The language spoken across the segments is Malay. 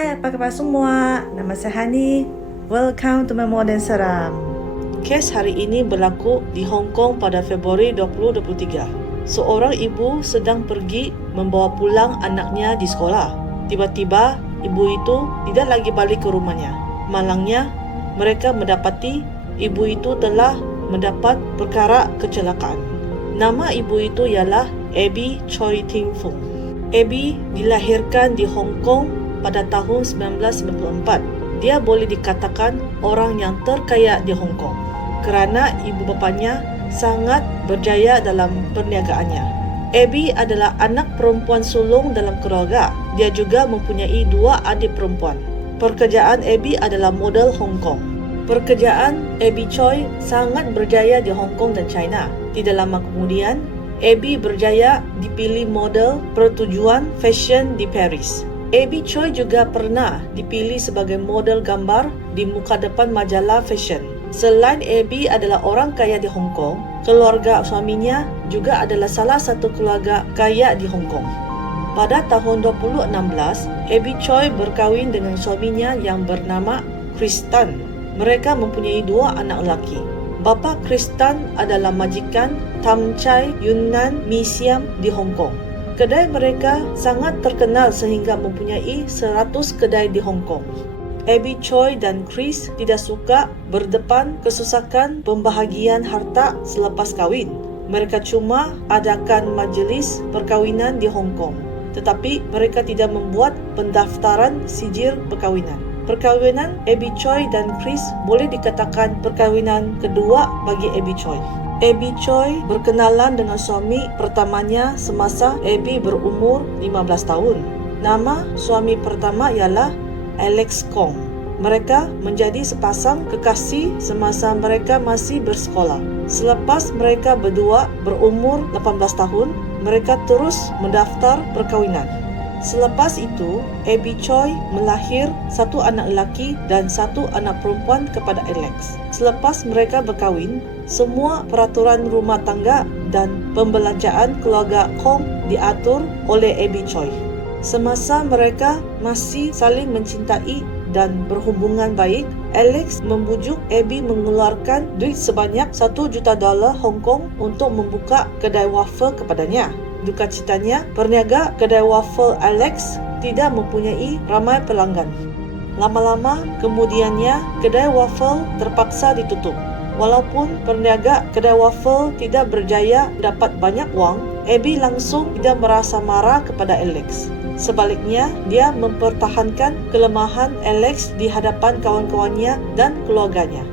Hai, apa kabar semua? Nama saya Hani. Welcome to my Modern Seram. Kes hari ini berlaku di Hong Kong pada Februari 2023. Seorang ibu sedang pergi membawa pulang anaknya di sekolah. Tiba-tiba, ibu itu tidak lagi balik ke rumahnya. Malangnya, mereka mendapati ibu itu telah mendapat perkara kecelakaan. Nama ibu itu ialah Abby Choi Ting Fung. Abby dilahirkan di Hong Kong pada tahun 1994. Dia boleh dikatakan orang yang terkaya di Hong Kong kerana ibu bapanya sangat berjaya dalam perniagaannya. Abby adalah anak perempuan sulung dalam keluarga. Dia juga mempunyai 2 adik perempuan. Pekerjaan Abby adalah model Hong Kong. Pekerjaan Abby Choi sangat berjaya di Hong Kong dan China. Tidak lama kemudian, Abby berjaya dipilih model pertujuan fashion di Paris. Abby Choi juga pernah dipilih sebagai model gambar di muka depan majalah fashion. Selain Abby adalah orang kaya di Hong Kong, keluarga suaminya juga adalah salah satu keluarga kaya di Hong Kong. Pada tahun 2016, Abby Choi berkahwin dengan suaminya yang bernama Chris Tan. Mereka mempunyai 2 anak lelaki. Bapa Chris Tan adalah majikan Tam Chai Yunnan Mi Siam di Hong Kong. Kedai mereka sangat terkenal sehingga mempunyai 100 kedai di Hong Kong. Abby Choi dan Chris tidak suka berdepan kesusahan pembahagian harta selepas kahwin. Mereka cuma adakan majlis perkahwinan di Hong Kong, tetapi mereka tidak membuat pendaftaran sijil perkahwinan. Perkahwinan Abby Choi dan Chris boleh dikatakan perkahwinan kedua bagi Abby Choi. Abby Choi berkenalan dengan suami pertamanya semasa Abby berumur 15 tahun. Nama suami pertama ialah Alex Kong. Mereka menjadi sepasang kekasih semasa mereka masih bersekolah. Selepas mereka berdua berumur 18 tahun, mereka terus mendaftar perkahwinan. Selepas itu, Abby Choi melahir 1 anak lelaki dan 1 anak perempuan kepada Alex. Selepas mereka berkahwin, semua peraturan rumah tangga dan pembelanjaan keluarga Kong diatur oleh Abby Choi. Semasa mereka masih saling mencintai dan berhubungan baik, Alex membujuk Abby mengeluarkan duit sebanyak $1 juta Hong Kong untuk membuka kedai waffle kepadanya. Duka citanya, perniaga kedai waffle Alex tidak mempunyai ramai pelanggan. Lama-lama kemudiannya, kedai waffle terpaksa ditutup. Walaupun perniaga kedai waffle tidak berjaya dapat banyak wang, Abby langsung tidak merasa marah kepada Alex. Sebaliknya, dia mempertahankan kelemahan Alex di hadapan kawan-kawannya dan keluarganya.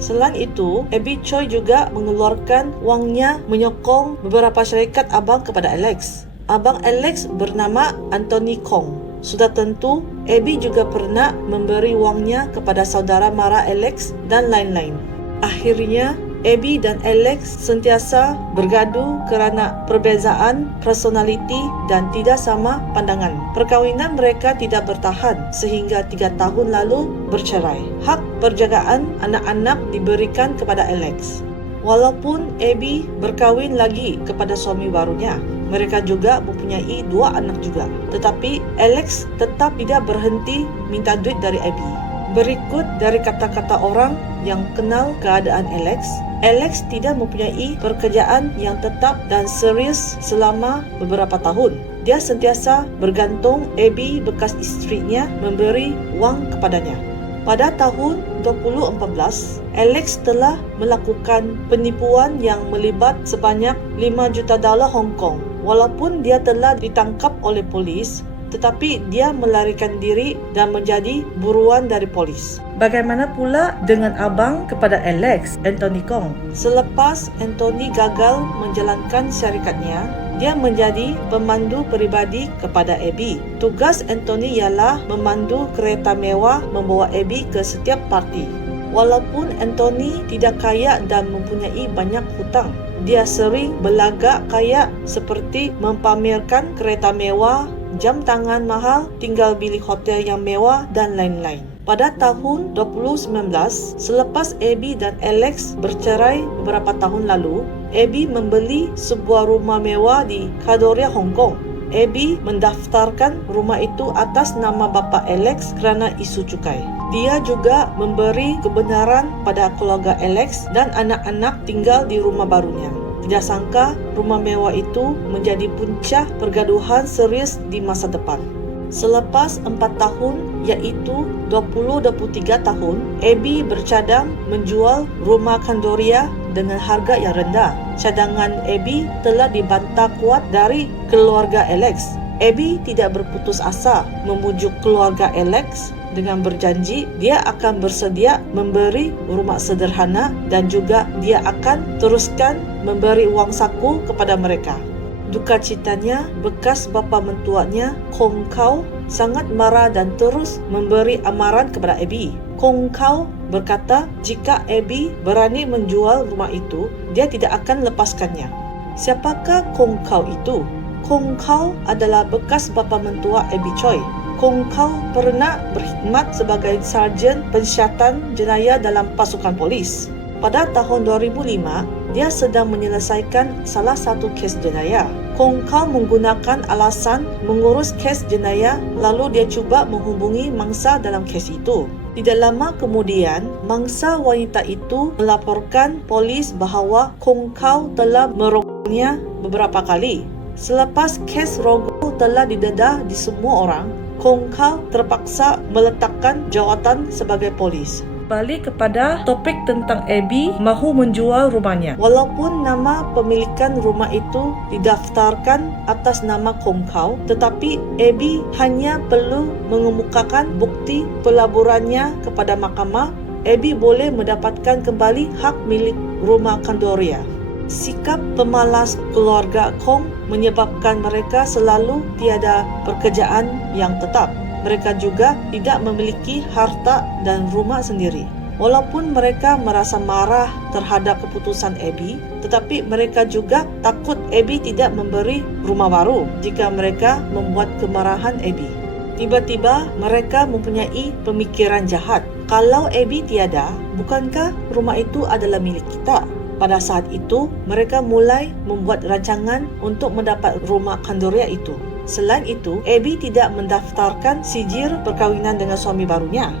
Selain itu, Abby Choi juga mengeluarkan wangnya menyokong beberapa syarikat abang kepada Alex. Abang Alex bernama Anthony Kong. Sudah tentu, Abby juga pernah memberi wangnya kepada saudara mara Alex dan lain-lain. Akhirnya, Abby dan Alex sentiasa bergaduh kerana perbezaan personaliti dan tidak sama pandangan. Perkahwinan mereka tidak bertahan sehingga 3 tahun lalu bercerai. Hak perjagaan anak-anak diberikan kepada Alex. Walaupun Abby berkahwin lagi kepada suami barunya, mereka juga mempunyai 2 anak juga. Tetapi Alex tetap tidak berhenti minta duit dari Abby. Berikut dari kata-kata orang yang kenal keadaan Alex, Alex tidak mempunyai pekerjaan yang tetap dan serius selama beberapa tahun. Dia sentiasa bergantung Abby bekas isterinya memberi wang kepadanya. Pada tahun 2014, Alex telah melakukan penipuan yang melibat sebanyak $5 juta Hong Kong. Walaupun dia telah ditangkap oleh polis, tetapi dia melarikan diri dan menjadi buruan dari polis. Bagaimana pula dengan abang kepada Alex, Anthony Kong? Selepas Anthony gagal menjalankan syarikatnya, dia menjadi pemandu peribadi kepada Abby. Tugas Anthony ialah memandu kereta mewah membawa Abby ke setiap parti. Walaupun Anthony tidak kaya dan mempunyai banyak hutang, dia sering berlagak kaya seperti mempamerkan kereta mewah, jam tangan mahal, tinggal bilik hotel yang mewah dan lain-lain. Pada tahun 2019, selepas Abby dan Alex bercerai beberapa tahun lalu, Abby membeli sebuah rumah mewah di Kadoria, Hong Kong. Abby mendaftarkan rumah itu atas nama bapa Alex kerana isu cukai. Dia juga memberi kebenaran pada keluarga Alex dan anak-anak tinggal di rumah barunya. Tidak sangka rumah mewah itu menjadi puncak pergaduhan serius di masa depan. Selepas 4 tahun, iaitu 20-23 tahun, Abby bercadang menjual rumah Candoria dengan harga yang rendah. Cadangan Abby telah dibantah kuat dari keluarga Alex. Abby tidak berputus asa memujuk keluarga Alex dengan berjanji dia akan bersedia memberi rumah sederhana dan juga dia akan teruskan memberi wang saku kepada mereka. Duka citanya, bekas bapa mentuanya, Kong Kau, sangat marah dan terus memberi amaran kepada Abby. Kong Kau berkata jika Abby berani menjual rumah itu, dia tidak akan lepaskannya. Siapakah Kong Kau itu? Kong Kau adalah bekas bapa mentua Abby Choi. Kong Kau pernah berkhidmat sebagai sarjan pensiasatan jenayah dalam pasukan polis. Pada tahun 2005, dia sedang menyelesaikan salah satu kes jenayah. Kong Kau menggunakan alasan mengurus kes jenayah, lalu dia cuba menghubungi mangsa dalam kes itu. Tidak lama kemudian, mangsa wanita itu melaporkan polis bahawa Kong Kau telah merogolnya beberapa kali. Selepas kes rogol telah didedah di semua orang, Kong Kau terpaksa meletakkan jawatan sebagai polis. Balik kepada topik tentang Abby mahu menjual rumahnya. Walaupun nama pemilikan rumah itu didaftarkan atas nama Kong Kau, tetapi Abby hanya perlu mengemukakan bukti pelaburannya kepada mahkamah. Abby boleh mendapatkan kembali hak milik rumah Candoria. Sikap pemalas keluarga Kong menyebabkan mereka selalu tiada pekerjaan yang tetap. Mereka juga tidak memiliki harta dan rumah sendiri. Walaupun mereka merasa marah terhadap keputusan Abby, tetapi mereka juga takut Abby tidak memberi rumah baru jika mereka membuat kemarahan Abby. Tiba-tiba mereka mempunyai pemikiran jahat. Kalau Abby tiada, bukankah rumah itu adalah milik kita? Pada saat itu, mereka mulai membuat rancangan untuk mendapat rumah Candoria itu. Selain itu, Abby tidak mendaftarkan sijil perkahwinan dengan suami barunya.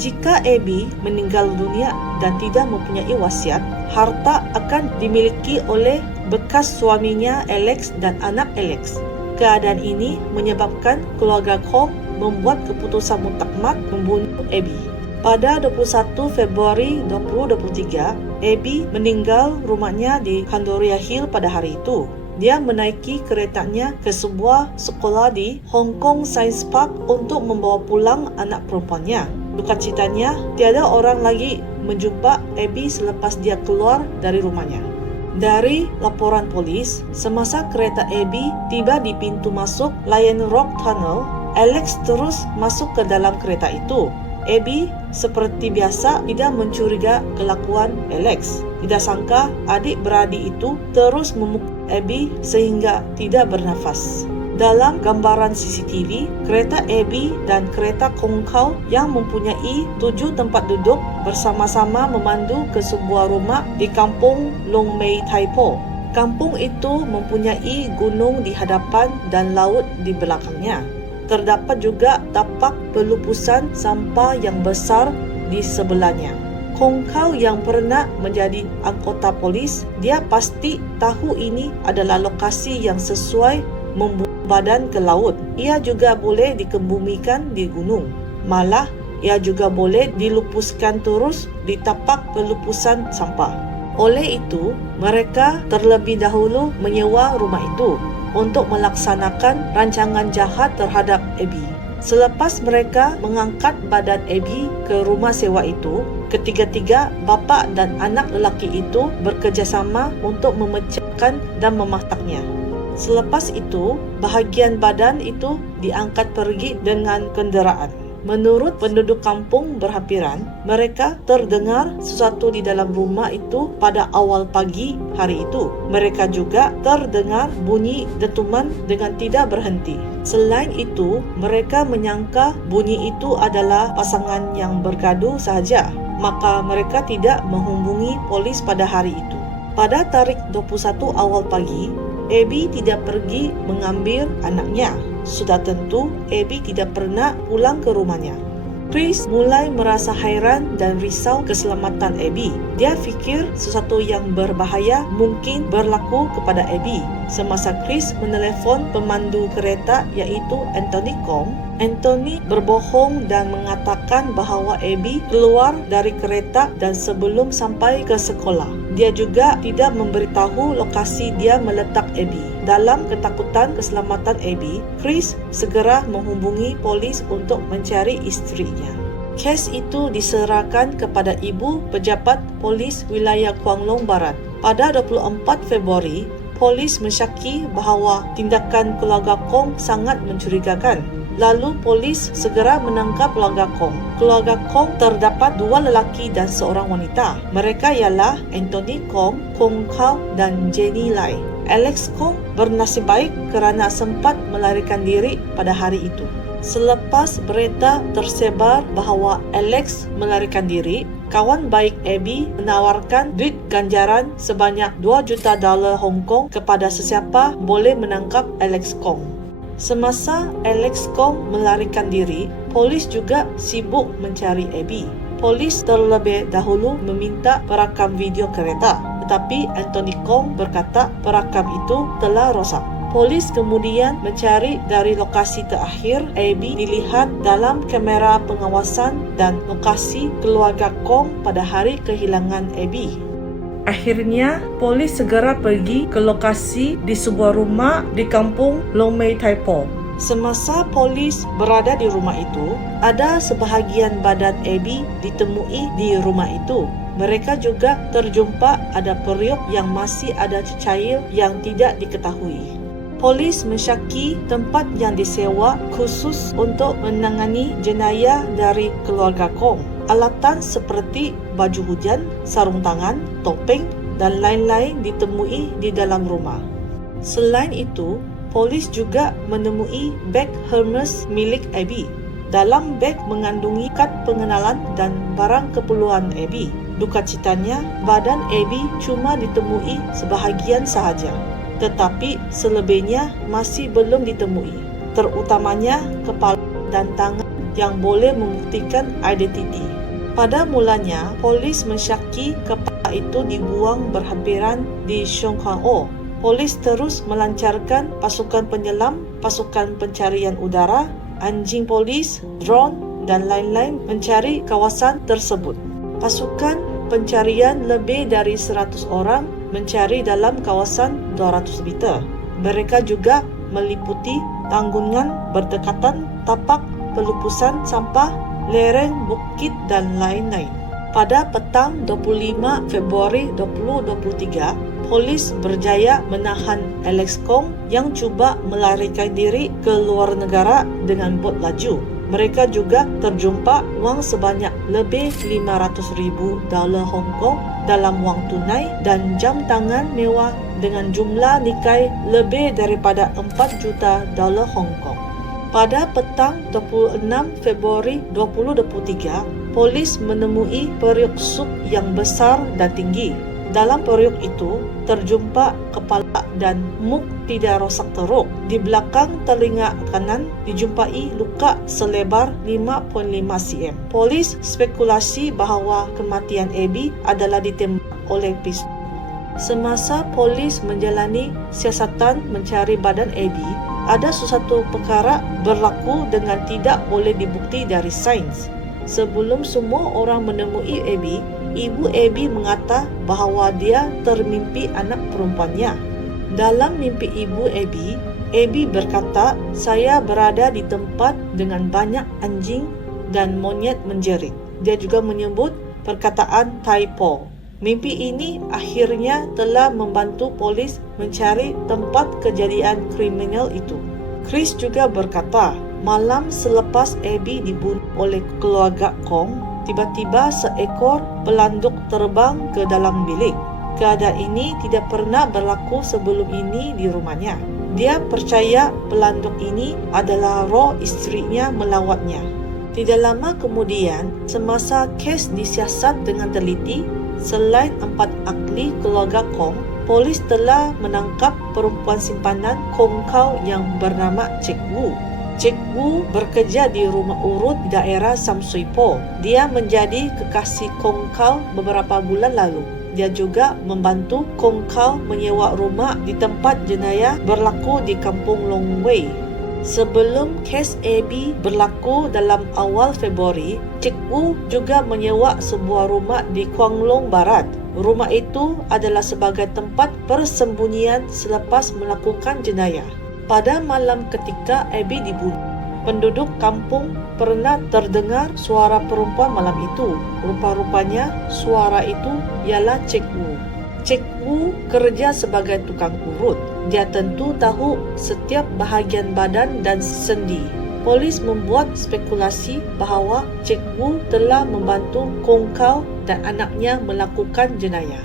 Jika Abby meninggal dunia dan tidak mempunyai wasiat, harta akan dimiliki oleh bekas suaminya Alex dan anak Alex. Keadaan ini menyebabkan keluarga Kong membuat keputusan mutakhmat membunuh Abby. Pada 21 Februari 2023, Abby meninggal rumahnya di Candoria Hill pada hari itu. Dia menaiki keretanya ke sebuah sekolah di Hong Kong Science Park untuk membawa pulang anak perempuannya. Duka citanya, tiada orang lagi menjumpa Abby selepas dia keluar dari rumahnya. Dari laporan polis, semasa kereta Abby tiba di pintu masuk Lion Rock Tunnel, Alex terus masuk ke dalam kereta itu. Abby seperti biasa tidak mencuriga kelakuan Alex. Tidak sangka adik-beradik itu terus memukul Abby sehingga tidak bernafas. Dalam gambaran CCTV, kereta Abby dan kereta Kong Kau yang mempunyai 7 tempat duduk bersama-sama memandu ke sebuah rumah di kampung Long Mei Tai Po. Kampung itu mempunyai gunung di hadapan dan laut di belakangnya. Terdapat juga tapak pelupusan sampah yang besar di sebelahnya. Kong Kau yang pernah menjadi anggota polis, dia pasti tahu ini adalah lokasi yang sesuai membuang badan ke laut. Ia juga boleh dikebumikan di gunung. Malah, ia juga boleh dilupuskan terus di tapak pelupusan sampah. Oleh itu, mereka terlebih dahulu menyewa rumah itu untuk melaksanakan rancangan jahat terhadap Abby. Selepas mereka mengangkat badan Abby ke rumah sewa itu, ketiga-tiga bapa dan anak lelaki itu bekerjasama untuk memecahkan dan memasaknya. Selepas itu, bahagian badan itu diangkat pergi dengan kenderaan. Menurut penduduk kampung berhampiran, mereka terdengar sesuatu di dalam rumah itu pada awal pagi hari itu. Mereka juga terdengar bunyi dentuman dengan tidak berhenti. Selain itu, mereka menyangka bunyi itu adalah pasangan yang bergaduh sahaja. Maka mereka tidak menghubungi polis pada hari itu. Pada tarikh 21 awal pagi, Abby tidak pergi mengambil anaknya. Sudah tentu, Abby tidak pernah pulang ke rumahnya. Chris mulai merasa hairan dan risau keselamatan Abby. Dia fikir sesuatu yang berbahaya mungkin berlaku kepada Abby. Semasa Chris menelepon pemandu kereta iaitu Anthony Kong, Anthony berbohong dan mengatakan bahawa Abby keluar dari kereta dan sebelum sampai ke sekolah. Dia juga tidak memberitahu lokasi dia meletak Abby. Dalam ketakutan keselamatan Abby, Chris segera menghubungi polis untuk mencari isterinya. Kes itu diserahkan kepada Ibu Pejabat Polis Wilayah Kowloon Barat. Pada 24 Februari, polis mensyaki bahawa tindakan keluarga Kong sangat mencurigakan. Lalu polis segera menangkap keluarga Kong. Keluarga Kong terdapat 2 lelaki dan seorang wanita. Mereka ialah Anthony Kong, Kong Kau dan Jenny Lai. Alex Kong bernasib baik kerana sempat melarikan diri pada hari itu. Selepas berita tersebar bahawa Alex melarikan diri, kawan baik Abby menawarkan duit ganjaran sebanyak $2 juta Hong Kong kepada sesiapa boleh menangkap Alex Kong. Semasa Alex Kong melarikan diri, polis juga sibuk mencari Abby. Polis terlebih dahulu meminta perakam video kereta, tetapi Anthony Kong berkata perakam itu telah rosak. Polis kemudian mencari dari lokasi terakhir Abby dilihat dalam kamera pengawasan dan lokasi keluarga Kong pada hari kehilangan Abby. Akhirnya, polis segera pergi ke lokasi di sebuah rumah di kampung Long Mei Tai Po. Semasa polis berada di rumah itu, ada sebahagian badan Abby ditemui di rumah itu. Mereka juga terjumpa ada periuk yang masih ada cecair yang tidak diketahui. Polis mensyaki tempat yang disewa khusus untuk menangani jenayah dari keluarga Kong. Alatan seperti baju hujan, sarung tangan, topeng dan lain-lain ditemui di dalam rumah. Selain itu, polis juga menemui beg Hermes milik Abby. Dalam beg mengandungi kad pengenalan dan barang keperluan Abby. Duka citanya, badan Abby cuma ditemui sebahagian sahaja, tetapi selebihnya masih belum ditemui, terutamanya kepala dan tangan yang boleh membuktikan identiti. Pada mulanya, polis mensyaki kepala itu dibuang berhampiran di Shong Kwan O. Polis terus melancarkan pasukan penyelam, pasukan pencarian udara, anjing polis, drone dan lain-lain mencari kawasan tersebut. Pasukan pencarian lebih dari 100 orang mencari dalam kawasan 200 meter. Mereka juga meliputi tanggungan berdekatan, tapak, pelupusan sampah, lereng bukit dan lain-lain. Pada petang 25 Februari 2023, polis berjaya menahan Alex Kong yang cuba melarikan diri ke luar negara dengan bot laju. Mereka juga terjumpa wang sebanyak lebih $500,000 Hong Kong dalam wang tunai dan jam tangan mewah dengan jumlah nilai lebih daripada $4 juta Hong Kong. Pada petang 26 Februari 2023, polis menemui periuk sup yang besar dan tinggi. Dalam periuk itu, terjumpa kepala dan muka tidak rosak teruk. Di belakang telinga kanan dijumpai luka selebar 5.5 cm. Polis spekulasi bahawa kematian Abby adalah ditembak oleh pistol. Semasa polis menjalani siasatan mencari badan Abby, ada sesuatu perkara berlaku dengan tidak boleh dibukti dari sains. Sebelum semua orang menemui Abby, Ibu Abby mengata bahawa dia termimpi anak perempuannya. Dalam mimpi Ibu Abby, Abby berkata, "Saya berada di tempat dengan banyak anjing dan monyet menjerit." Dia juga menyebut perkataan Tai Po. Mimpi ini akhirnya telah membantu polis mencari tempat kejadian kriminal itu. Chris juga berkata, malam selepas Abby dibunuh oleh keluarga Kong, tiba-tiba seekor pelanduk terbang ke dalam bilik. Keadaan ini tidak pernah berlaku sebelum ini di rumahnya. Dia percaya pelanduk ini adalah roh isterinya melawatnya. Tidak lama kemudian, semasa kes disiasat dengan teliti, selain 4 ahli keluarga Kong, polis telah menangkap perempuan simpanan Kong Kau yang bernama Cik Wu. Cik Wu bekerja di rumah urut di daerah Sam Sui Po. Dia menjadi kekasih Kong Kau beberapa bulan lalu. Dia juga membantu Kong Kau menyewa rumah di tempat jenayah berlaku di Kampung Long Wei. Sebelum kes AB berlaku dalam awal Februari, Cik Wu juga menyewa sebuah rumah di Kuanglong Barat. Rumah itu adalah sebagai tempat persembunyian selepas melakukan jenayah. Pada malam ketika AB dibunuh, penduduk kampung pernah terdengar suara perempuan malam itu. Rupa-rupanya suara itu ialah Cik Wu. Cik Wu kerja sebagai tukang urut. Dia tentu tahu setiap bahagian badan dan sendi. Polis membuat spekulasi bahawa Cik Wu telah membantu Kong Kau dan anaknya melakukan jenayah.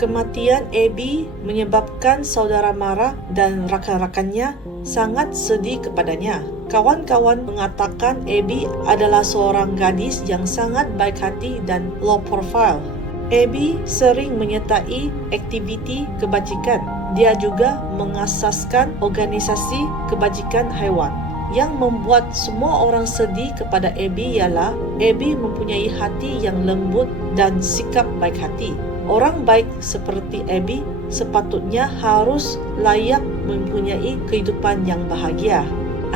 Kematian AB menyebabkan saudara Mara dan rakan-rakannya sangat sedih kepadanya. Kawan-kawan mengatakan AB adalah seorang gadis yang sangat baik hati dan low profile. AB sering menyertai aktiviti kebajikan. Dia juga mengasaskan organisasi kebajikan haiwan. Yang membuat semua orang sedih kepada AB ialah AB mempunyai hati yang lembut dan sikap baik hati. Orang baik seperti AB sepatutnya harus layak mempunyai kehidupan yang bahagia.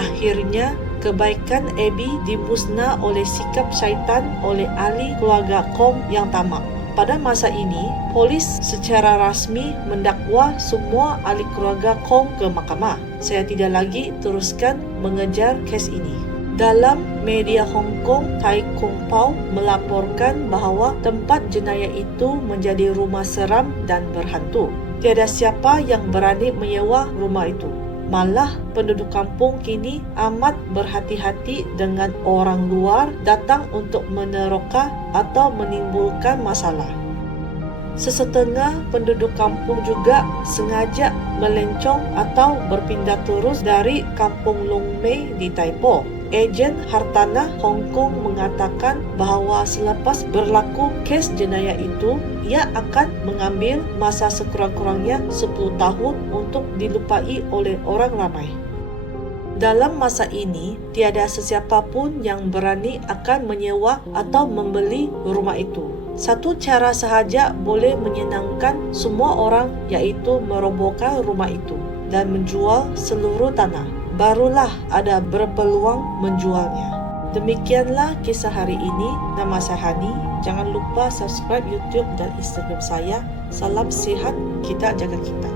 Akhirnya, kebaikan AB dimusnah oleh sikap syaitan oleh ahli keluarga Kong yang tamak. Pada masa ini, polis secara rasmi mendakwa semua ahli keluarga Kong ke mahkamah. Saya tidak lagi teruskan mengejar kes ini. Dalam media Hong Kong, Tai Kung Pao melaporkan bahawa tempat jenayah itu menjadi rumah seram dan berhantu. Tiada siapa yang berani menyewa rumah itu. Malah penduduk kampung kini amat berhati-hati dengan orang luar datang untuk meneroka atau menimbulkan masalah. Sesetengah penduduk kampung juga sengaja melencong atau berpindah terus dari Kampung Long Mei di Taipo. Ejen Hartanah Hong Kong mengatakan bahawa selepas berlaku kes jenayah itu, ia akan mengambil masa sekurang-kurangnya 10 tahun untuk dilupai oleh orang ramai. Dalam masa ini, tiada sesiapa pun yang berani akan menyewa atau membeli rumah itu. Satu cara sahaja boleh menyenangkan semua orang, iaitu merobohkan rumah itu dan menjual seluruh tanah. Barulah ada berpeluang menjualnya. Demikianlah kisah hari ini. Nama saya Hani. Jangan lupa subscribe YouTube dan Instagram saya. Salam sihat, kita jaga kita.